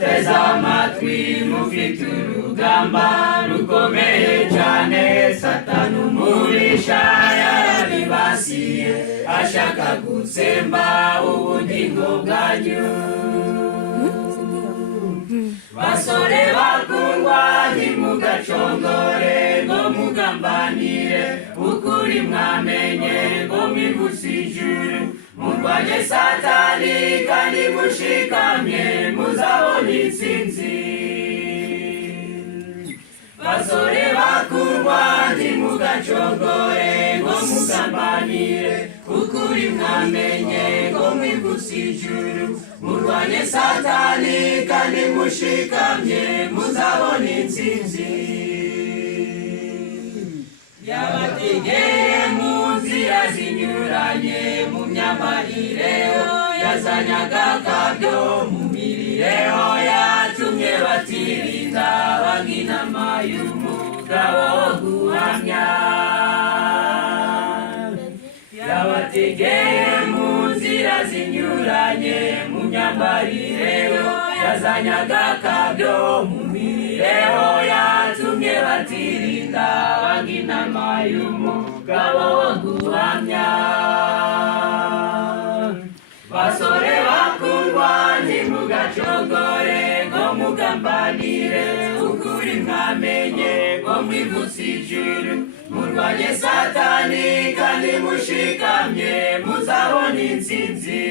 muteze amatwi mufite urugamba rukomeye cyane. Satani umubisha yarabibasiye ashaka gutsemba ubugingo bwanyu. Basore bakundwa ntimugacogore ngo mugambanire ukuri mwamenye ngo mwivutse ijuru. Murwanye Satani kandi mushikamye muzabona intsinzi. Basore bakundwa ntimugacogore ngo mugambanire ukuri mwamenye ngo mwivutse ijuru. Murwanye Satani kandi mushikamye muzabona intsinzi. Yabategeye mu nzira zinyuranye, mu myambarire yazanye agakabyo, mu mirire yatumye batirinda baga inama y'umugabo wo guhamya. Yabategeye mu nzira zinyuranye, mu myambarire yazanye agakabyo, mu mirire yatumye batirinda baga inama y'umugabo wo guhamya. Basore bakundwa ntimugacogore ngo mugambanire ukuri mwamenye ngo mwivutse ijuru. Murwanye Satani kandi mushikamye muzabona intsinzi.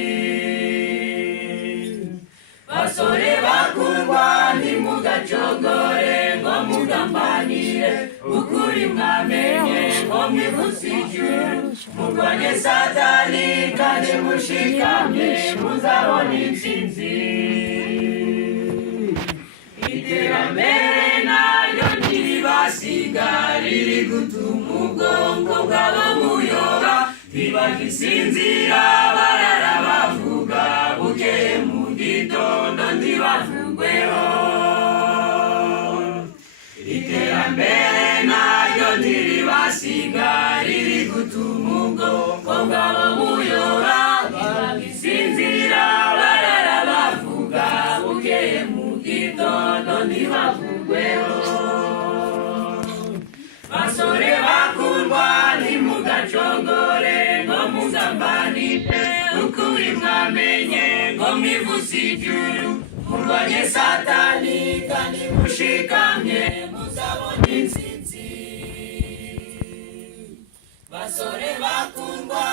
Basore bakundwa ntimugacogore ngo mugambanire ukuri mwamenye ngo mwivutse ijuru. Murwanye Satani kandi mushikamye muzabona intsinzi. Iterambere naryo ntiribasiga riri gutuma ubwonko bwabo buyoba. Ntibagisinzira barara bavuga bukeye mu gitondo ntibavugweho. Iterambere naryo ntiribasiga riri gutuma ubwonko bwabo buyoba. Ntibagisinzira barara bavuga bukeye mu gitondo ntibavugweho. Basore bakundwa ntimugacogore ngo mugambanire ukuri mwamenye ngo mwivutse ijuru. Murwanye Satani kandi mushikamye muzabona intsinzi. Basore bakundwa